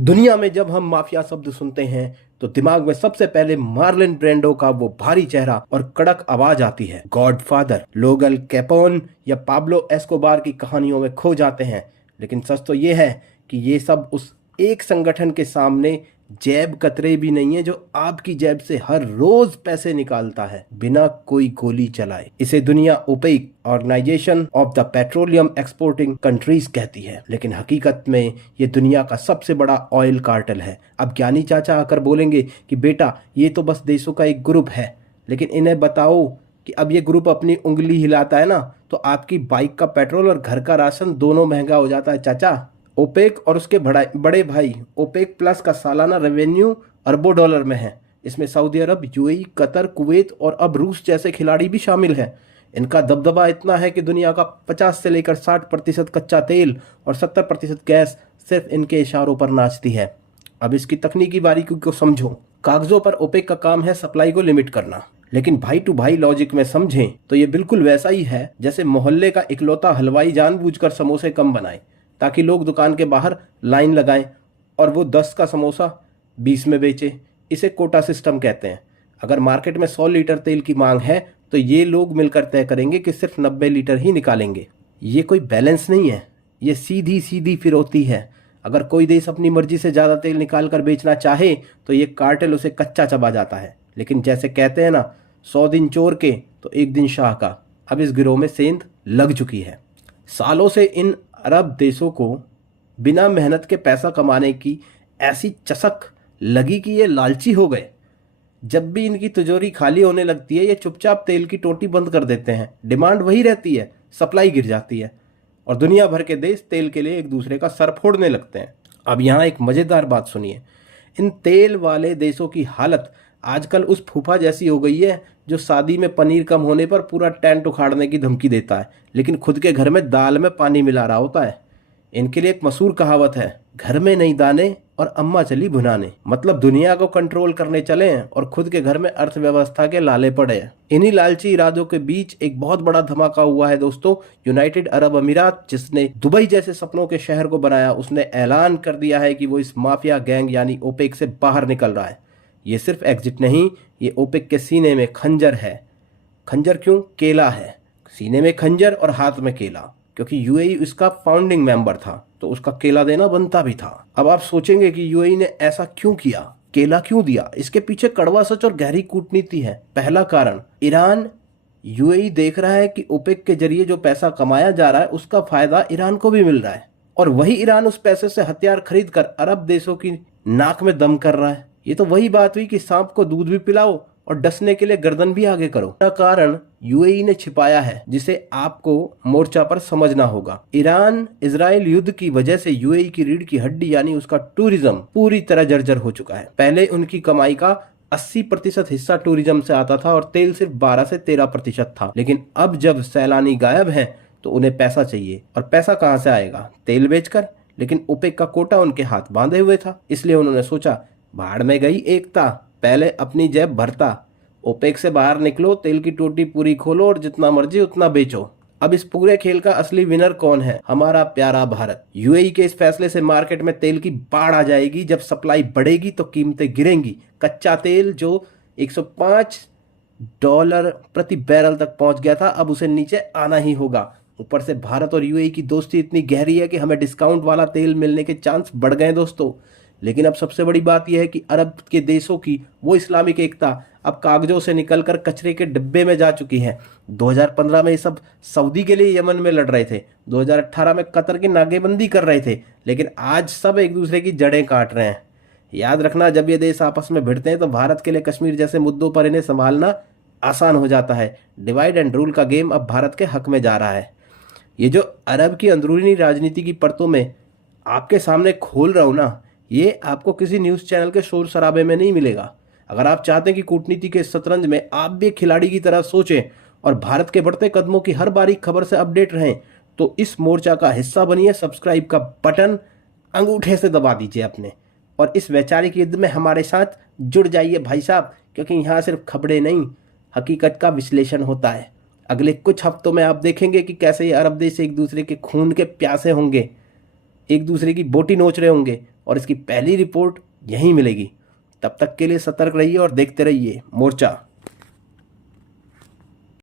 दुनिया में जब हम माफिया शब्द सुनते हैं तो दिमाग में सबसे पहले मार्लिन ब्रेंडो का वो भारी चेहरा और कड़क आवाज आती है। गॉडफादर, लोगल कैपोन या पाब्लो एस्कोबार की कहानियों में खो जाते हैं। लेकिन सच तो ये है कि ये सब उस एक संगठन के सामने जेब कतरे भी नहीं है जो आपकी जेब से हर रोज पैसे निकालता है बिना कोई गोली चलाए। इसे दुनिया OPEC, organisation of the petroleum exporting countries कहती है, लेकिन हकीकत में ये दुनिया का सबसे बड़ा ऑयल कार्टेल है। अब ज्ञानी चाचा आकर बोलेंगे कि बेटा ये तो बस देशों का एक ग्रुप है, लेकिन इन्हें बताओ कि अब ये ग्रुप अपनी उंगली हिलाता है ना तो आपकी बाइक का पेट्रोल और घर का राशन दोनों महंगा हो जाता है चाचा। ओपेक और उसके बड़े भाई ओपेक प्लस का सालाना रेवेन्यू अरबों डॉलर में है। इसमें सऊदी अरब, यूएई, कतर, कुवैत और अब रूस जैसे खिलाड़ी भी शामिल हैं। इनका दबदबा इतना है कि दुनिया का 50 से लेकर 60% कच्चा तेल और 70% गैस सिर्फ इनके इशारों पर नाचती है। अब इसकी तकनीकी बारीकी को समझो। कागजों पर ओपेक का काम है सप्लाई को लिमिट करना, लेकिन भाई टू भाई लॉजिक में समझें तो ये बिल्कुल वैसा ही है जैसे मोहल्ले का इकलौता हलवाई जानबूझकर समोसे कम बनाए ताकि लोग दुकान के बाहर लाइन लगाएं और वो 10 का समोसा 20 में बेचे। इसे कोटा सिस्टम कहते हैं। अगर मार्केट में 100 लीटर तेल की मांग है तो ये लोग मिलकर तय करेंगे कि सिर्फ 90 लीटर ही निकालेंगे। ये कोई बैलेंस नहीं है, ये सीधी सीधी फिरौती है। अगर कोई देश अपनी मर्जी से ज़्यादा तेल निकाल कर बेचना चाहे तो ये कार्टेल उसे कच्चा चबा जाता है। लेकिन जैसे कहते हैं ना, 100 दिन चोर के तो एक दिन शाह का। अब इस गिरोह में सेंध लग चुकी है। सालों से इन अरब देशों को बिना मेहनत के पैसा कमाने की ऐसी चसक लगी कि ये लालची हो गए। जब भी इनकी तिजोरी खाली होने लगती है ये चुपचाप तेल की टोटी बंद कर देते हैं। डिमांड वही रहती है, सप्लाई गिर जाती है और दुनिया भर के देश तेल के लिए एक दूसरे का सर फोड़ने लगते हैं। अब यहाँ एक मज़ेदार बात सुनिए। इन तेल वाले देशों की हालत आजकल उस फूफा जैसी हो गई है जो शादी में पनीर कम होने पर पूरा टेंट उखाड़ने की धमकी देता है, लेकिन खुद के घर में दाल में पानी मिला रहा होता है। इनके लिए एक मशहूर कहावत है, घर में नहीं दाने और अम्मा चली भुनाने। मतलब दुनिया को कंट्रोल करने चले हैं और खुद के घर में अर्थव्यवस्था के लाले पड़े हैं। इन्हीं लालची इरादों के बीच एक बहुत बड़ा धमाका हुआ है दोस्तों। यूनाइटेड अरब अमीरात, जिसने दुबई जैसे सपनों के शहर को बनाया, उसने ऐलान कर दिया है कि वो इस माफिया गैंग यानी ओपेक से बाहर निकल रहा है। ये सिर्फ एग्जिट नहीं, ये ओपेक के सीने में खंजर है। खंजर क्यों? केला है। सीने में खंजर और हाथ में केला, क्योंकि यूएई उसका फाउंडिंग मेंबर था तो उसका केला देना बनता भी था। अब आप सोचेंगे कि यूएई ने ऐसा क्यों किया, केला क्यों दिया? इसके पीछे कड़वा सच और गहरी कूटनीति है। पहला कारण, ईरान। यूएई देख रहा है कि ओपेक के जरिए जो पैसा कमाया जा रहा है उसका फायदा ईरान को भी मिल रहा है, और वही ईरान उस पैसे से हथियार खरीद कर अरब देशों की नाक में दम कर रहा है। ये तो वही बात हुई कि सांप को दूध भी पिलाओ और डसने के लिए गर्दन भी आगे करो। कारण यूएई ने छिपाया है जिसे आपको मोर्चा पर समझना होगा। ईरान इजराइल युद्ध की वजह से यूएई की रीढ़ की हड्डी यानी उसका टूरिज्म पूरी तरह जर्जर हो चुका है। पहले उनकी कमाई का 80% हिस्सा टूरिज्म से आता था और तेल सिर्फ 12 से 13% था। लेकिन अब जब सैलानी गायब हैं तो उन्हें पैसा चाहिए, और पैसा कहाँ से आएगा? तेल बेचकर। लेकिन ओपेक का कोटा उनके हाथ बांधे हुए था, इसलिए उन्होंने सोचा भाड़ में गई एकता, पहले अपनी जेब भरता। ओपेक से बाहर निकलो, तेल की टोटी पूरी खोलो और जितना मर्जी उतना बेचो। अब इस पूरे खेल का असली विनर कौन है? हमारा प्यारा भारत। यूएई के इस फैसले से मार्केट में तेल की बाढ़ आ जाएगी। जब सप्लाई बढ़ेगी तो कीमतें गिरेंगी। कच्चा तेल जो 105 डॉलर प्रति बैरल तक पहुंच गया था, अब उसे नीचे आना ही होगा। ऊपर से भारत और यूएई की दोस्ती इतनी गहरी है कि हमें डिस्काउंट वाला तेल मिलने के चांस बढ़ गए दोस्तों। लेकिन अब सबसे बड़ी बात यह है कि अरब के देशों की वो इस्लामिक एकता अब कागजों से निकलकर कचरे के डिब्बे में जा चुकी है। 2015 में ये सब सऊदी के लिए यमन में लड़ रहे थे, 2018 में कतर की नाकेबंदी कर रहे थे, लेकिन आज सब एक दूसरे की जड़ें काट रहे हैं। याद रखना, जब ये देश आपस में भिड़ते हैं तो भारत के लिए कश्मीर जैसे मुद्दों पर इन्हें संभालना आसान हो जाता है। डिवाइड एंड रूल का गेम अब भारत के हक में जा रहा है। ये जो अरब की अंदरूनी राजनीति की परतों में आपके सामने खोल रहा हूँ ना, ये आपको किसी न्यूज़ चैनल के शोर शराबे में नहीं मिलेगा। अगर आप चाहते हैं कि कूटनीति के शतरंज में आप भी एक खिलाड़ी की तरह सोचें और भारत के बढ़ते कदमों की हर बारीक खबर से अपडेट रहें, तो इस मोर्चा का हिस्सा बनिए। सब्सक्राइब का बटन अंगूठे से दबा दीजिए अपने, और इस वैचारिक युद्ध में हमारे साथ जुड़ जाइए भाई साहब, क्योंकि यहाँ सिर्फ खबरें नहीं, हकीकत का विश्लेषण होता है। अगले कुछ हफ्तों में आप देखेंगे कि कैसे ये अरब देश एक दूसरे के खून के प्यासे होंगे, एक दूसरे की बोटी नोच रहे होंगे और इसकी पहली रिपोर्ट यहीं मिलेगी। तब तक के लिए सतर्क रहिए और देखते रहिए मोर्चा।